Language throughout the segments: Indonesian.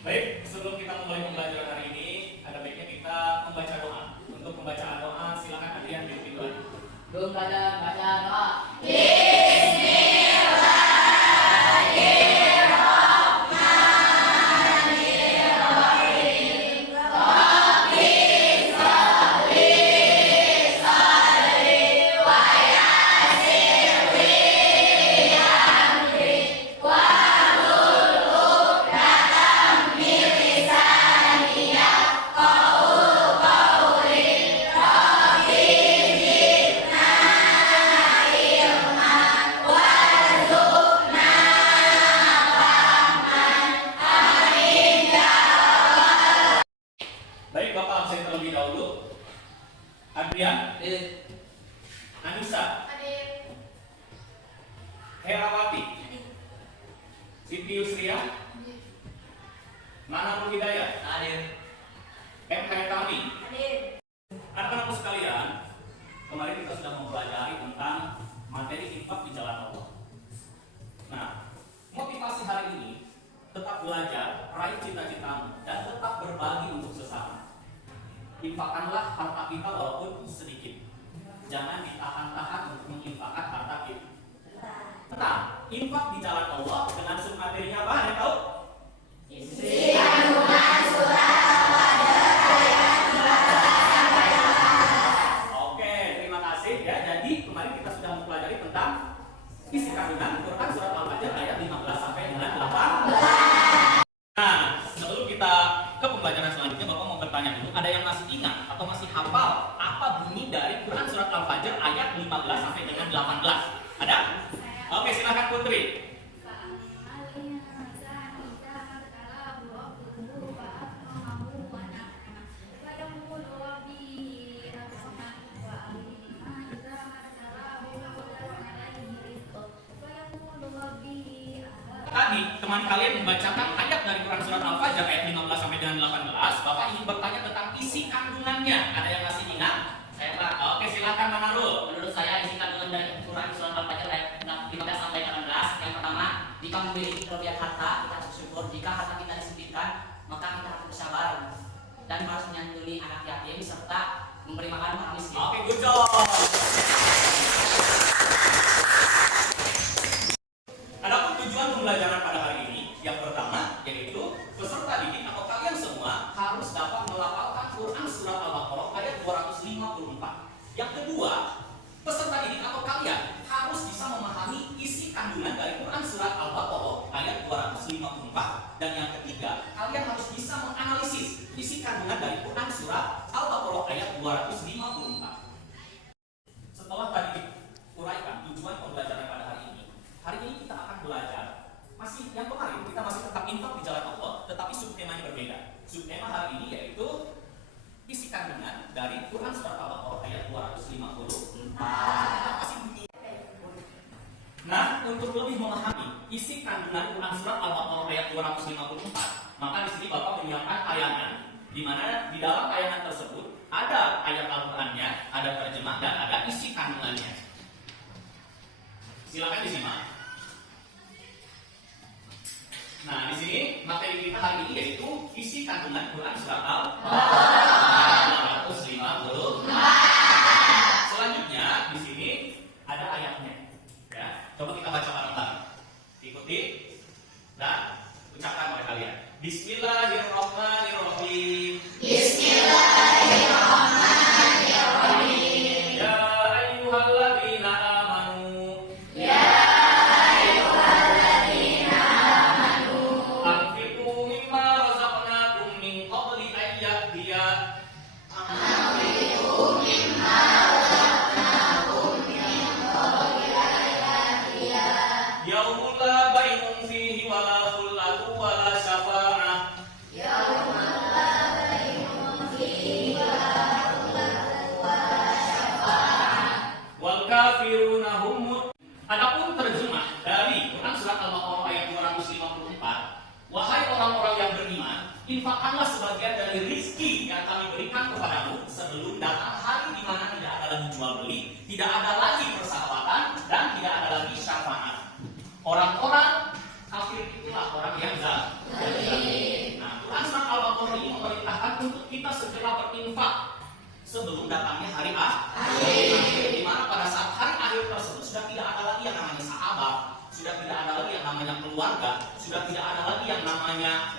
Baik, sebelum kita mulai pembelajaran hari ini, ada baiknya kita membaca doa. Untuk pembacaan doa, silakan Adrian dipimpin doa. Belum baca doa. Baik, Bapak absen terlebih dahulu. Adrian, Anusa, Herawati, Siti Yusria, Manarul Hidayat, M. Hayatami. Anak-anakku sekalian, kemarin kita sudah mempelajari tentang materi infak di jalan Allah. Nah, motivasi hari ini tetap belajar, raih cita-citamu, dan tetap berbagi untuk sesama. Infakkanlah harta kita walaupun sedikit. Jangan ditahan-tahan untuk menginfakkan harta kita. Nah, infak di jalan Allah dengan submaterinya apa? Ada tahu? Isi kandungan surat Al-Fajr ayat 15-18. Oke, terima kasih ya. Jadi kemarin kita sudah mempelajari tentang isi kandungan Quran surat Al-Fajr ayat 15 sampai dengan 18. Nah, sebelum kita ke pembelajaran selanjutnya, Bapak mau bertanya dulu, ada yang masih ingat atau masih hafal apa bunyi dari Quran surat Al-Fajr ayat 15 sampai dengan 18? Ada? Oke, silakan Putri. Tadi teman kalian membacakan ayat dari Quran surat Al-Fajr ayat 15 sampai dengan 18. Bapak ingin bertanya tentang isi kandungannya. Ada yang masih ingat? Saya Pak. Oke, silakan Manarul. Menurut saya isi kandungan dari Quran surat Al-Fajr ayat 15 sampai 18. Yang pertama, jika memiliki kelebihan harta, kita harus bersyukur. Jika harta kita disempitkan, maka kita harus bersabar dan harus menyantuni anak yatim serta memberi makan orang miskin. Oke, good job. Adapun tujuan pembelajaran pada hari ini, yang pertama yaitu peserta didik atau kalian semua harus dapat melafalkan Quran surat Al-Baqarah ayat 254. Yang kedua, peserta didik atau kalian harus bisa memahami isi kandungan dari Quran surat Al-Baqarah ayat 254. Dan yang ketiga, kalian harus bisa menganalisis isi kandungan dari Quran surat Al-Baqarah ayat 254. Setelah tadi diuraikan tujuan pembelajaran pada hari ini kita akan belajar yang kemarin kita masih tetap infak di jalan Allah, tetapi subtemanya berbeda. Subtema hari ini yaitu isi kandungan dari Quran surat Al-Baqarah ayat 254. Nah, untuk lebih memahami isi kandungan Quran surat Al-Baqarah ayat 254, maka di sini Bapak menyiapkan tayangan di mana di dalam tayangan tersebut ada ayat Al-Qur'annya, ada terjemah dan ada isi kandungannya. Silakan disimak. Nah, di sini materi kita hari ini yaitu isi kandungan Quran surat Al-Baqarah 254. Selanjutnya di sini ada ayatnya. Ya, coba kita baca bareng-bareng. Ikuti dan ucapkan oleh kalian. Bismillahirrahmanirrahim. Bismillahirrahmanirrahim. Ya ayyuhalladzina amanu. Anfiqu mimma razaqnakum min qabli an ya'tiya yaumun la bainun fihi wala khullatun wala syafa'ah. Wal kafiruna humut. Adapun terjemah dari Quran surat Al-Baqarah ayat 254, wahai orang-orang yang beriman, infakkanlah sebagian dari rizki yang kami berikan kepadamu sebelum datang hari di mana tidak ada lagi jual beli, tidak ada lagi persahabatan, dan tidak ada lagi syafaat. Orang-orang kafir itulah orang yang zalim. Nah, sebelum datangnya hari akhir. Di mana pada saat hari akhir tersebut sudah tidak ada lagi yang namanya sahabat, sudah tidak ada lagi yang namanya keluarga, sudah tidak ada lagi yang namanya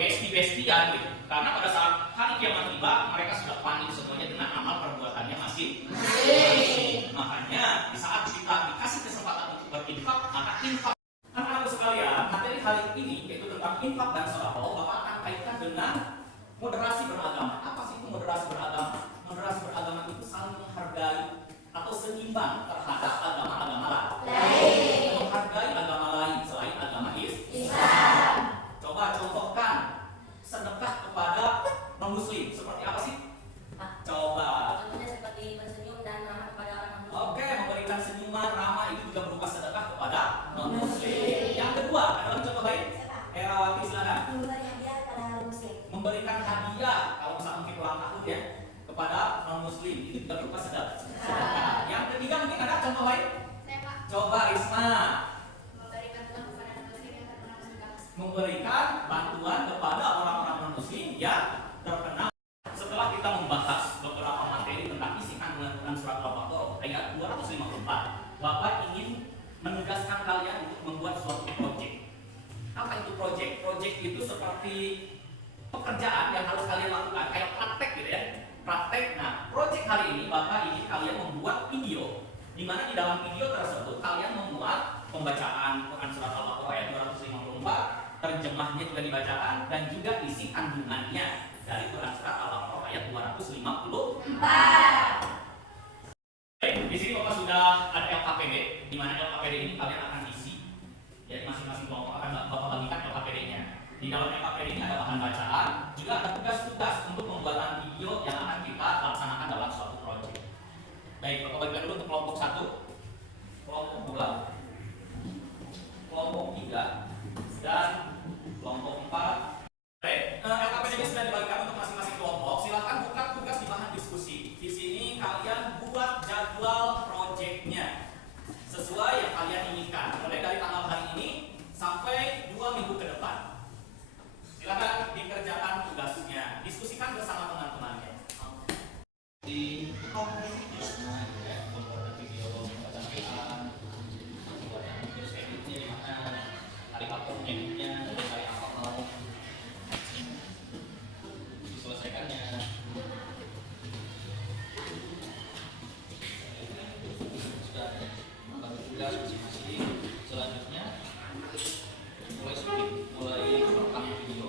besti-bestian gitu. Karena pada saat hari kiamat tiba, mereka sudah panik semuanya dengan amal perbuatannya masing-masing. Makanya di saat kita dikasih kesempatan untuk berinfak, maka infak. Anak-anak sekalian, materi kali ini yaitu tentang infak dan sedekah. Bapak akan kaitkan dengan moderasi beragama. Apa sih itu moderasi beragama? Moderasi beragama itu saling menghargai atau seimbang terhadap agama-agama lain. Menghargai agama lain selain agama Islam. Coba contohkan sedekah kepada non-muslim seperti apa sih? Coba. Contohnya seperti bersenyum dan ramah kepada orang non-muslim. Oke, memberikan senyuman ramah itu juga berupa sedekah kepada non-muslim. Yang kedua, adalah contoh baik. Erawati silakan. Memberi hadiah pada muslim. Memberikan hadiah kalau misalnya mungkin ulang tahun ya kepada non-muslim itu juga berupa sedekah. Yang ketiga mungkin ada contoh lain. Saya Pak. Coba Risma. Memberikan uang kepada non-muslim yang terkena musibah. Memberikan bantuan kepada orang-orang non-muslim yang terkena. Setelah kita membahas beberapa materi tentang isi kandungan Quran surat Al-Baqarah ayat 254, Bapak ingin menugaskan kalian untuk membuat suatu proyek. Apa itu proyek? Proyek itu seperti pekerjaan yang harus kalian lakukan, kayak praktek gitu ya. Praktek. Nah, proyek hari ini Bapak ingin kalian membuat video, di mana di dalam video tersebut kalian memuat pembacaan Quran surat Al-Baqarah ayat 254, terjemahnya juga dibacakan dan juga isi kandungannya dari Quran surat Al-Baqarah ayat 254. Di sini Bapak sudah ada LKPD, di mana LKPD ini kalian akan isi. Jadi masing-masing kelompok akan Bapak bagikan LKPD-nya. Di dalam LKPD ini ada bahan bacaan, juga ada tugas-tugas untuk pembuatan video yang akan kita laksanakan dalam suatu proyek. Baik, Bapak bagikan dulu untuk kelompok 1, kelompok 2, kelompok 3, dan kelompok 4. Baik, LKPD ini sudah dibagikan untuk masing-masing kelompok. Silakan buka tugas di bahan diskusi. Di sini kalian buat jadwal proyeknya sesuai yang kalian inginkan, mulai dari tanggal hari ini sampai 2 minggu ke depan. Silakan dikerjakan tugasnya, diskusikan bersama teman-temannya. Di pembuatan video pembacaan Quran, pembuatan video editnya di mana, hari apa editnya, hari apa mau diselesaikannya. Sudah bagi tugas masing-masing. Selanjutnya mulai syuting, mulai rekam video.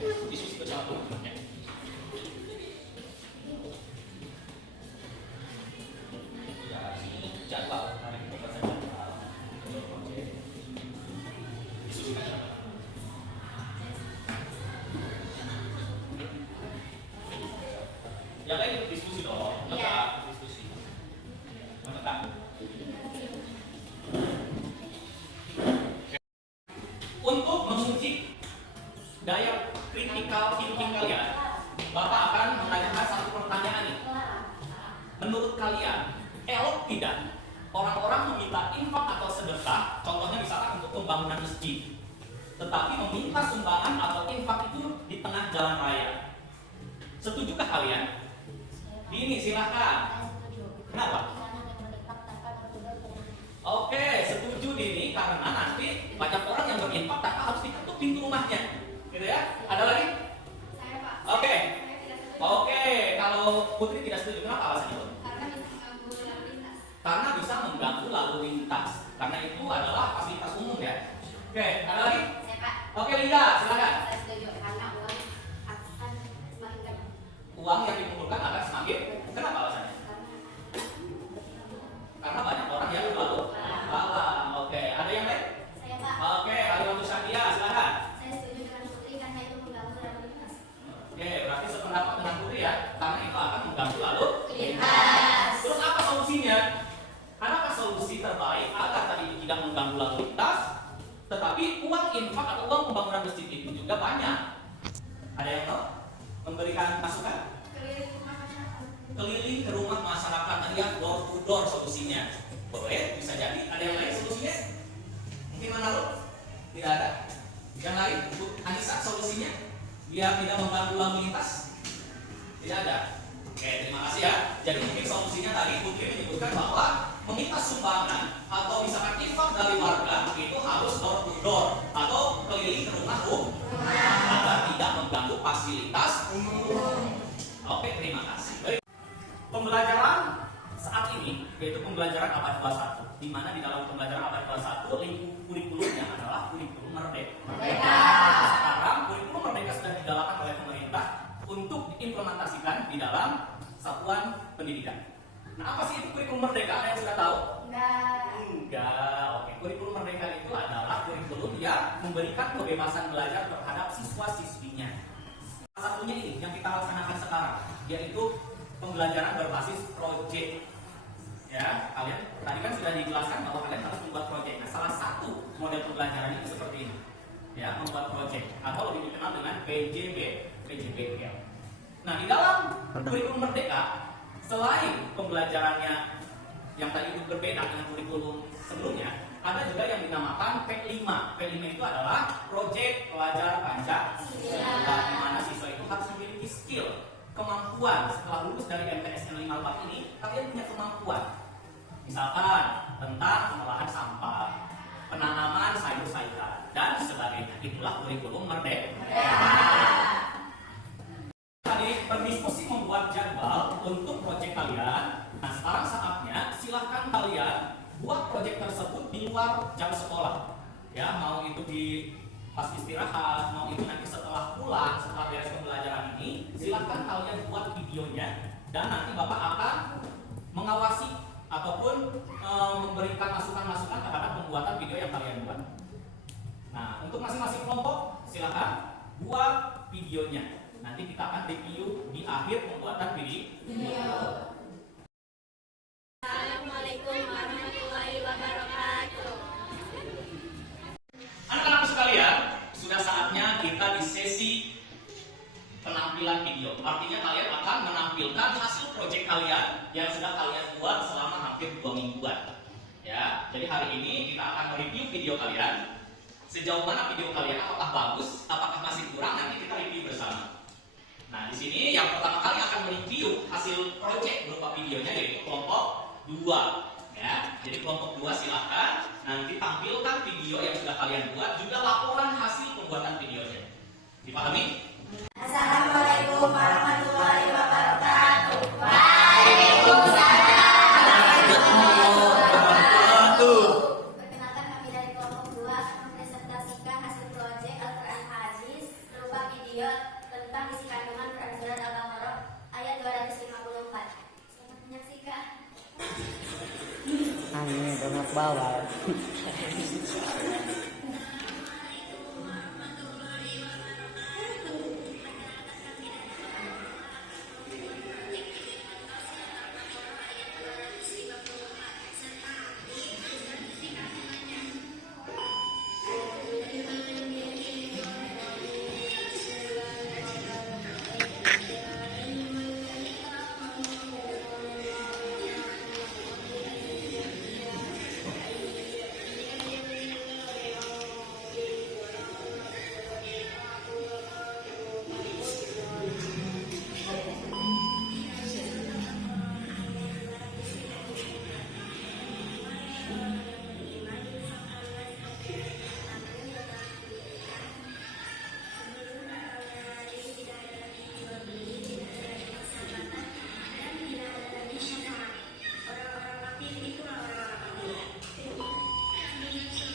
Diskusi bersama teman-temannya. Ya, sini jadwal hari ini kita jadwal proyek. Diskusikan ya. Yang lain ikut diskusi dong. Tetap diskusi. Tetap. Untuk menguji daya critical thinking kalian, Bapak akan menanyakan satu pertanyaan nih. Menurut kalian, elok tidak orang-orang meminta infak atau sedekah, contohnya misalkan untuk pembangunan masjid, tetapi meminta sumbangan atau infak itu di tengah jalan raya? Setujukah kalian? Ini silahkan. Kenapa? Oke, setuju Dini karena nanti banyak orang yang berinfak tanpa harus diketuk pintu rumahnya, gitu ya? Ada lagi? Saya Pak. Oke. Saya tidak setuju. Oke, kalau Putri tidak setuju, kenapa alasannya? Karena bisa mengganggu lalu lintas. Karena bisa mengganggu lalu lintas. Karena itu adalah fasilitas umum ya. Oke, ada lagi? Saya Pak. Oke, Linda, silakan. Saya setuju karena uang akan semakin banyak. Uang yang dikumpulkan akan semakin. Kenapa alasannya? Karena banyak orang yang lalu lalang. Oke, ada yang lain? Saya Pak. Oke, Halimatu Syadia, silakan. Saya setuju dengan Putri karena itu mengganggu lalu lintas. Oke, berarti sependapat dengan Putri ya, karena itu akan mengganggu lalu Lintas. Terus apa solusinya? Adakah solusi terbaik agar tadi itu tidak mengganggu lalu lintas, tetapi uang infak atau uang pembangunan masjid itu juga banyak? Ada yang mau memberikan masukan? Keliling rumah masyarakat. Keliling ke rumah masyarakat, lihat door to door solusinya. Boleh, bisa jadi. Ada yang lain solusinya? Mungkin mana lo? Tidak ada. Yang lain, Bu Anissa, solusinya? Biar tidak mengganggu lalu lintas? Tidak ada. Oke, terima kasih ya. Jadi mungkin solusinya tadi Putri menyebutkan bahwa meminta sumbangan atau misalkan infak dari warga itu harus door to door atau keliling ke rumah agar tidak mengganggu fasilitas umum. Oke, terima kasih. Baik. Pembelajaran saat ini yaitu pembelajaran abad 21, di mana di dalam pembelajaran abad 21 lingkup kurikulumnya adalah kurikulum merdeka. Sekarang kurikulum merdeka sudah digalakan oleh pemerintah untuk diimplementasikan di dalam satuan pendidikan. Nah, apa sih itu kurikulum merdeka? Ada yang sudah tahu? Enggak. Oke, kurikulum merdeka itu adalah kurikulum yang memberikan kebebasan belajar terhadap siswa-siswinya. Salah satunya ini yang kita laksanakan sekarang, yaitu pembelajaran berbasis proyek. Ya, kalian tadi kan sudah dijelaskan bahwa kalian harus membuat proyek. Nah, salah satu model pembelajaran itu seperti ini. Ya, membuat proyek atau lebih dikenal dengan PJBL. Nah, di dalam kurikulum merdeka, selain pembelajarannya yang tadi itu berbeda dengan kurikulum sebelumnya, ada juga yang dinamakan P5. P5 itu adalah proyek pelajar Pancasila, di mana siswa itu harus memiliki skill, kemampuan setelah lulus dari MTSN 54 ini, kalian punya kemampuan. Misalkan tentang pengolahan sampah, penanaman sayur-sayuran, dan sebagainya. Itulah kurikulum merdeka. Tadi berdiskusi membuat jadwal untuk proyek kalian. Nah, sekarang saatnya silahkan kalian buat proyek tersebut di luar jam sekolah. Ya, mau itu di pas istirahat, mau itu nanti setelah pulang, setelah beres pembelajaran ini, silahkan kalian buat videonya dan nanti Bapak akan mengawasi ataupun memberikan masukan-masukan terhadap pembuatan video yang kalian buat. Nah, untuk masing-masing kelompok silahkan buat videonya. Nanti kita akan review di akhir pembuatan video. Assalamualaikum warahmatullahi wabarakatuh. Anak-anak sekalian, sudah saatnya kita di sesi penampilan video. Artinya kalian akan menampilkan hasil proyek kalian yang sudah kalian buat selama hampir 2 mingguan. Ya, jadi hari ini kita akan mereview video kalian. Sejauh mana video kalian, apakah bagus, apakah masih kurang, nanti kita review bersama. Nah, di sini yang pertama kali akan mereview hasil proyek berupa videonya yaitu kelompok 2. Ya, jadi kelompok 2 silahkan nanti tampilkan video yang sudah kalian buat, juga laporan hasil pembuatan videonya. Dipahami? Assalamualaikum warahmatullahi wabarakatuh. Waalaikumsalam warahmatullahi wabarakatuh. Perkenalkan, kami dari kelompok 2 mempresentasikan hasil proyek Al-Quran Hadis berupa video tentang isi kandungan Quran Surat Al-Baqarah ayat 254. Selamat menyaksikan. Ini banyak bawah.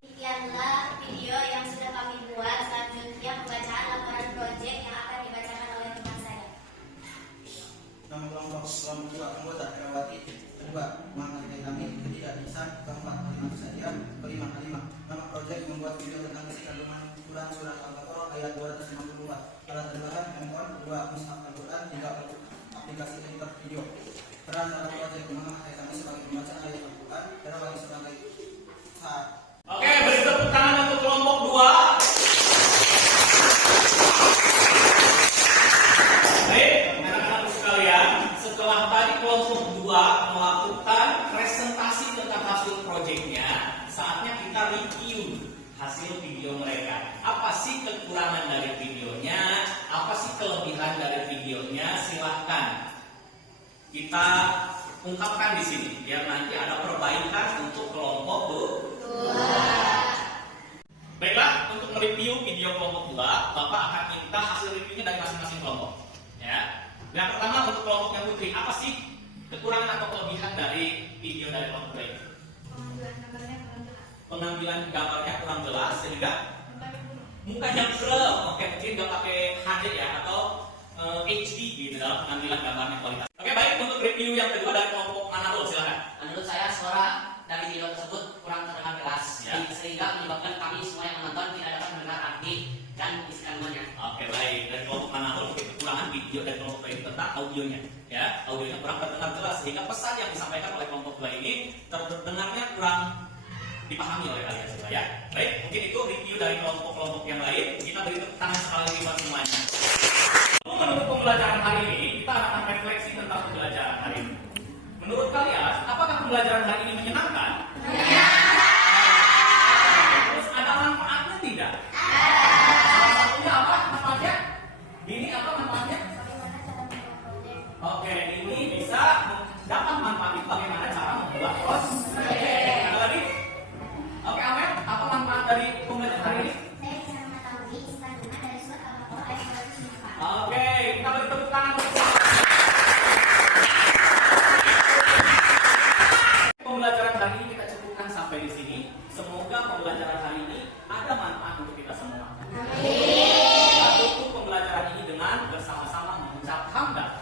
Demikianlah video yang sudah kami buat. Selanjutnya pembacaan laporan proyek yang akan dibacakan oleh teman saya. Nama kelompok 2 anggota Herawati. Kedua, Muhammad Kami. Ketiga, Ihsan. Keempat, Kalimat Sadia. Kelima, Halimah. Nama proyek membuat video tentang isi kandungan Quran Surat Al-Baqarah ayat 254. Alat tambahan handphone. 2, Mushaf Al-Quran. 3, aplikasi editor video. Peran dalam proyek Muhammad Kami sebagai pembaca ayat Al-Quran. Herawati sebagai saat. Oke, beri tepuk tangan untuk kelompok 2. Baik, anak-anak sekalian, setelah tadi kelompok 2 melakukan presentasi tentang hasil proyeknya, saatnya kita review hasil video mereka. Apa sih kekurangan dari videonya? Apa sih kelebihan dari videonya? Silahkan kita ungkapkan di sini biar nanti ada perbaikan untuk kelompok 2. Baiklah, untuk mereview video kelompok 2, Bapak akan minta hasil reviewnya dari masing-masing kelompok. Ya. Yang pertama untuk kelompok yang Putri, apa sih kekurangan atau kelebihan dari video dari kelompok 2 ini? Pengambilan gambarnya kurang jelas sehingga mukanya buram. Oke, mungkin nggak pakai HD ya atau HD gitu dalam pengambilan gambarnya kualitas. Oke, baik, untuk review yang kedua dari kelompok Manado, silakan. Menurut saya suara dari video tersebut kurang terdengar jelas, Ya. sehingga menyebabkan kami semua yang menonton tidak dapat mendengar arti dan isi kandungannya. Oke, baik, dari kelompok Manado mungkin kekurangan video dari kelompok 2 ini tentang audionya. Ya, audionya kurang terdengar jelas sehingga pesan yang disampaikan oleh kelompok 2 ini terdengarnya kurang dipahami oleh kalian semua ya. Baik, mungkin itu review dari kelompok-kelompok yang lain. Kita beri tepuk tangan sekali lagi buat semuanya. Menurut pembelajaran hari ini, kita akan refleksi tentang pembelajaran hari ini. Menurut kalian, apakah pembelajaran hari ini menyenangkan? Terus ada manfaatnya tidak? Salah satunya apa manfaatnya? Ini apa manfaatnya? Bagaimana cara membuat proyek? Oke, ini bisa dapat manfaat itu bagaimana cara membuat proyek. Ada lagi? Oke, Amel, apa manfaat dari pembelajaran hari ini? Saya bisa mengetahui isi kandungan dari surat Al-Baqarah ayat 254. Oke, kita beri tepuk tangan untuk pembelajaran hari ini kita cukupkan sampai di sini. Semoga pembelajaran hari ini ada manfaat untuk kita semua. Kita tutup pembelajaran ini dengan bersama-sama mengucap hamdalah.